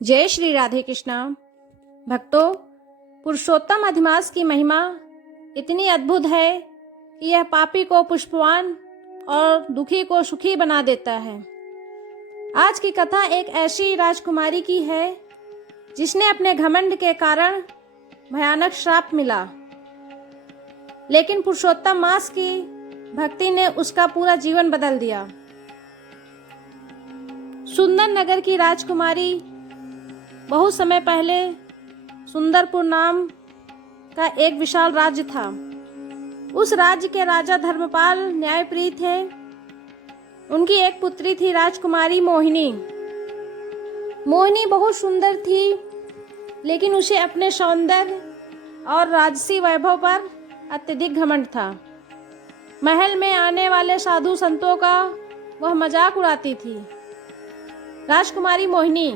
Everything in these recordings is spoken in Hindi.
जय श्री राधे कृष्णा। भक्तों, पुरुषोत्तम अधिमास की महिमा इतनी अद्भुत है कि यह पापी को पुष्पवान और दुखी को सुखी बना देता है। आज की कथा एक ऐसी राजकुमारी की है जिसने अपने घमंड के कारण भयानक श्राप मिला, लेकिन पुरुषोत्तम मास की भक्ति ने उसका पूरा जीवन बदल दिया। सुंदर नगर की राजकुमारी बहुत समय पहले सुंदरपुर नाम का एक विशाल राज्य था। उस राज्य के राजा धर्मपाल न्यायप्रिय थे। उनकी एक पुत्री थी राजकुमारी मोहिनी। मोहिनी बहुत सुंदर थी, लेकिन उसे अपने सौंदर्य और राजसी वैभव पर अत्यधिक घमंड था। महल में आने वाले साधु संतों का वह मजाक उड़ाती थी। राजकुमारी मोहिनी,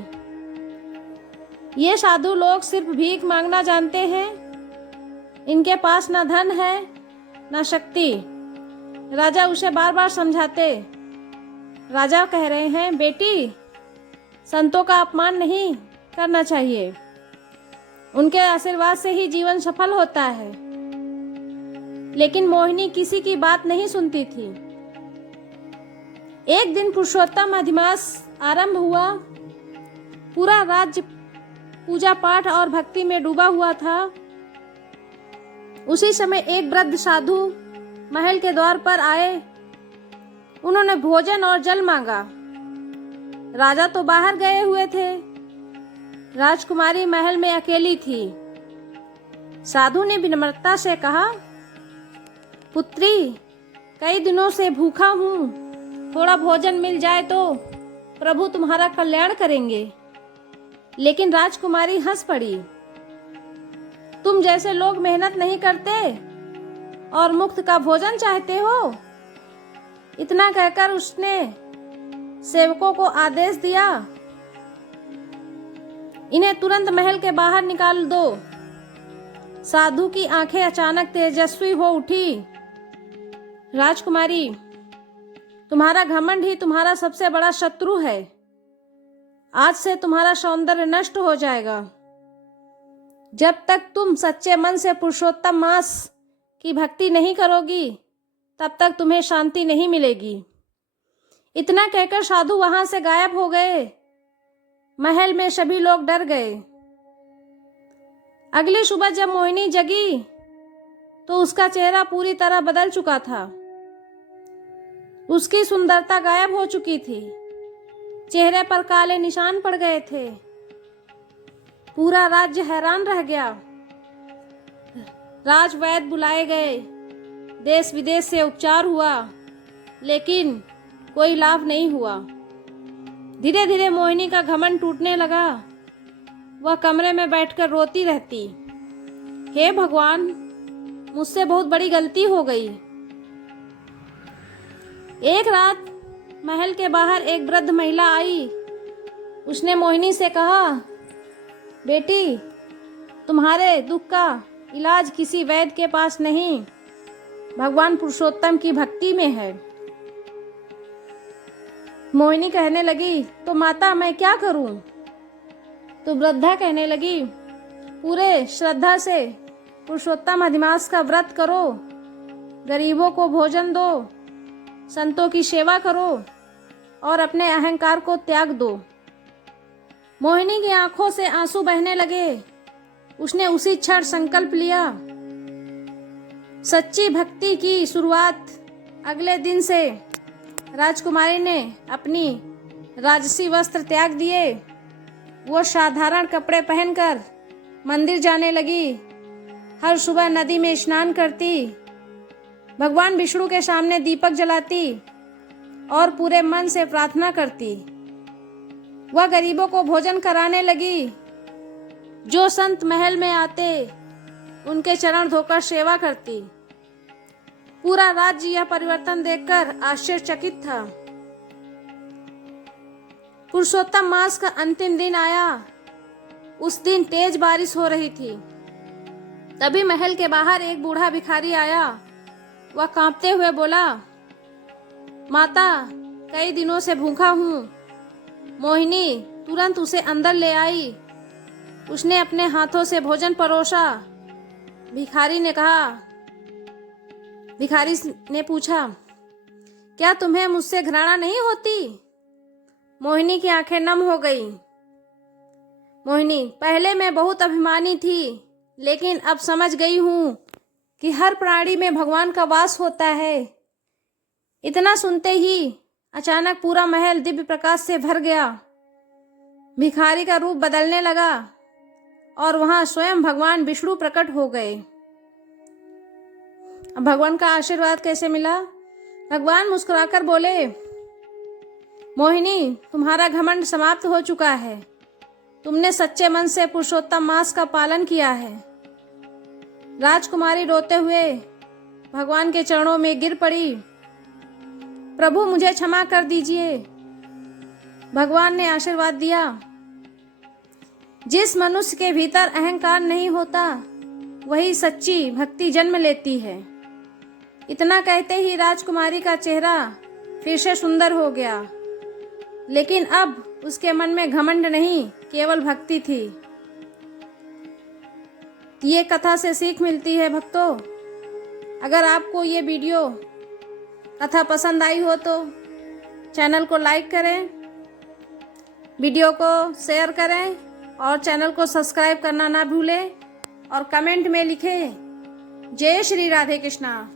ये साधु लोग सिर्फ भीख मांगना जानते हैं। इनके पास न धन है न शक्ति। राजा उसे बार बार समझाते। राजा कह रहे हैं, बेटी, संतों का अपमान नहीं करना चाहिए। उनके आशीर्वाद से ही जीवन सफल होता है। लेकिन मोहिनी किसी की बात नहीं सुनती थी। एक दिन पुरुषोत्तम अधिमास आरंभ हुआ। पूरा राज्य पूजा पाठ और भक्ति में डूबा हुआ था। उसी समय एक वृद्ध साधु महल के द्वार पर आए। उन्होंने भोजन और जल मांगा। राजा तो बाहर गए हुए थे। राजकुमारी महल में अकेली थी। साधु ने विनम्रता से कहा, पुत्री, कई दिनों से भूखा हूँ। थोड़ा भोजन मिल जाए तो प्रभु तुम्हारा कल्याण करेंगे। लेकिन राजकुमारी हंस पड़ी। तुम जैसे लोग मेहनत नहीं करते और मुफ्त का भोजन चाहते हो। इतना कहकर उसने सेवकों को आदेश दिया, इन्हें तुरंत महल के बाहर निकाल दो। साधु की आंखें अचानक तेजस्वी हो उठी। राजकुमारी, तुम्हारा घमंड ही तुम्हारा सबसे बड़ा शत्रु है। आज से तुम्हारा सौंदर्य नष्ट हो जाएगा। जब तक तुम सच्चे मन से पुरुषोत्तम मास की भक्ति नहीं करोगी, तब तक तुम्हें शांति नहीं मिलेगी। इतना कहकर साधु वहां से गायब हो गए। महल में सभी लोग डर गए। अगली सुबह जब मोहिनी जगी तो उसका चेहरा पूरी तरह बदल चुका था। उसकी सुंदरता गायब हो चुकी थी। चेहरे पर काले निशान पड़ गए थे। पूरा राज्य हैरान रह गया। राजवैद्य बुलाए गए। देश विदेश से उपचार हुआ, लेकिन कोई लाभ नहीं हुआ। धीरे धीरे मोहिनी का घमंड टूटने लगा। वह कमरे में बैठकर रोती रहती। हे भगवान, मुझसे बहुत बड़ी गलती हो गई। एक रात महल के बाहर एक वृद्ध महिला आई। उसने मोहिनी से कहा, बेटी, तुम्हारे दुख का इलाज किसी वैद्य के पास नहीं, भगवान पुरुषोत्तम की भक्ति में है। मोहिनी कहने लगी, तो माता, मैं क्या करूं? तो वृद्धा कहने लगी, पूरे श्रद्धा से पुरुषोत्तम अधिमास का व्रत करो, गरीबों को भोजन दो, संतों की सेवा करो और अपने अहंकार को त्याग दो। मोहिनी की आंखों से आंसू बहने लगे। उसने उसी क्षण संकल्प लिया। सच्ची भक्ति की शुरुआत अगले दिन से राजकुमारी ने अपनी राजसी वस्त्र त्याग दिए। वो साधारण कपड़े पहनकर मंदिर जाने लगी। हर सुबह नदी में स्नान करती, भगवान विष्णु के सामने दीपक जलाती और पूरे मन से प्रार्थना करती। वह गरीबों को भोजन कराने लगी। जो संत महल में आते, उनके चरण धोकर सेवा करती। पूरा राज्य यह परिवर्तन देखकर आश्चर्यचकित था। पुरुषोत्तम मास का अंतिम दिन आया। उस दिन तेज बारिश हो रही थी। तभी महल के बाहर एक बूढ़ा भिखारी आया। वह कांपते हुए बोला, माता, कई दिनों से भूखा हूँ। मोहिनी, तुरंत उसे अंदर ले आई। उसने अपने हाथों से भोजन परोसा। भिखारी ने पूछा, क्या तुम्हें मुझसे घृणा नहीं होती? मोहिनी की आंखें नम हो गई। मोहिनी, पहले मैं बहुत अभिमानी थी, लेकिन अब समझ गई हूं कि हर प्राणी में भगवान का वास होता है। इतना सुनते ही अचानक पूरा महल दिव्य प्रकाश से भर गया। भिखारी का रूप बदलने लगा और वहां स्वयं भगवान विष्णु प्रकट हो गए। अब भगवान का आशीर्वाद कैसे मिला? भगवान मुस्कुराकर बोले, मोहिनी, तुम्हारा घमंड समाप्त हो चुका है। तुमने सच्चे मन से पुरुषोत्तम मास का पालन किया है। राजकुमारी रोते हुए भगवान के चरणों में गिर पड़ी। प्रभु, मुझे क्षमा कर दीजिए। भगवान ने आशीर्वाद दिया, जिस मनुष्य के भीतर अहंकार नहीं होता वही सच्ची भक्ति जन्म लेती है। इतना कहते ही राजकुमारी का चेहरा फिर से सुंदर हो गया, लेकिन अब उसके मन में घमंड नहीं, केवल भक्ति थी। ये कथा से सीख मिलती है भक्तों। अगर आपको ये वीडियो कथा पसंद आई हो तो चैनल को लाइक करें, वीडियो को शेयर करें और चैनल को सब्सक्राइब करना ना भूलें और कमेंट में लिखें, जय श्री राधे कृष्णा।